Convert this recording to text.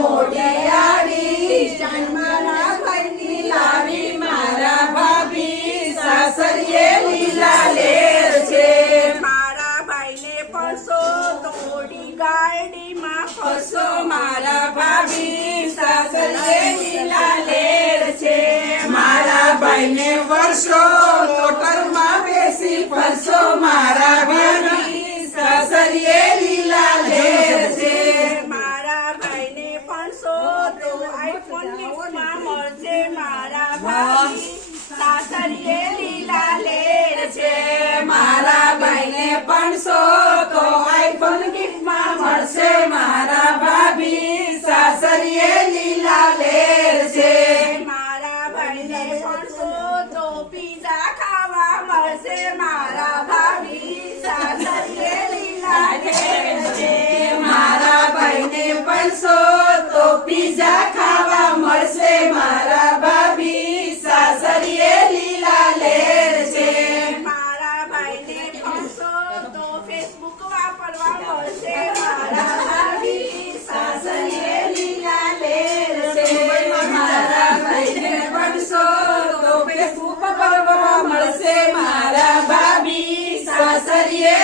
મોડી આવી મારા ભાઈની લાવી મારા ભાભી સાસરીએ લીલા લેર છે મારા ભાઈને પડશો તો મોડી ગાડીમાં ફરશો મારા ભાભી સાસરીએ લીલા લેર છે મારા ભાઈને વર્ષો મોટરમાં બેસી ફરશો મારા ભાભી સાસરીએ લીલા લેર છે મારા ભાઈને પડશો તો આઈફોન ગિફ્ટમાં મળશે મારા ભાભી સાસરીએ લીલા લેર છે મારા ભાઈને પડશો તો આઈફોન ગિફ્ટમાં મળશે મારા ભાભી સાસરીએ લીલા લેર છે મારા ભાઈને પડશો તો પીઝા ખાવા મળશે મારા ભાભી સાસરીએ લીલા લેર છે મારા ભાઈને પડશો તો પીઝા ખાવા મળશે મારા ભાભી સાસરીએ લીલા લેર છે મારા ભાઈને પડશો તો ફેસબુક વાપરવા મળશે મારા ભાભી સાસરીએ લીલા લેર છે મારા ભાઈને પડશો તો ફેસબુક વાપરવા મળશે મારા ભાભી સાસરીએ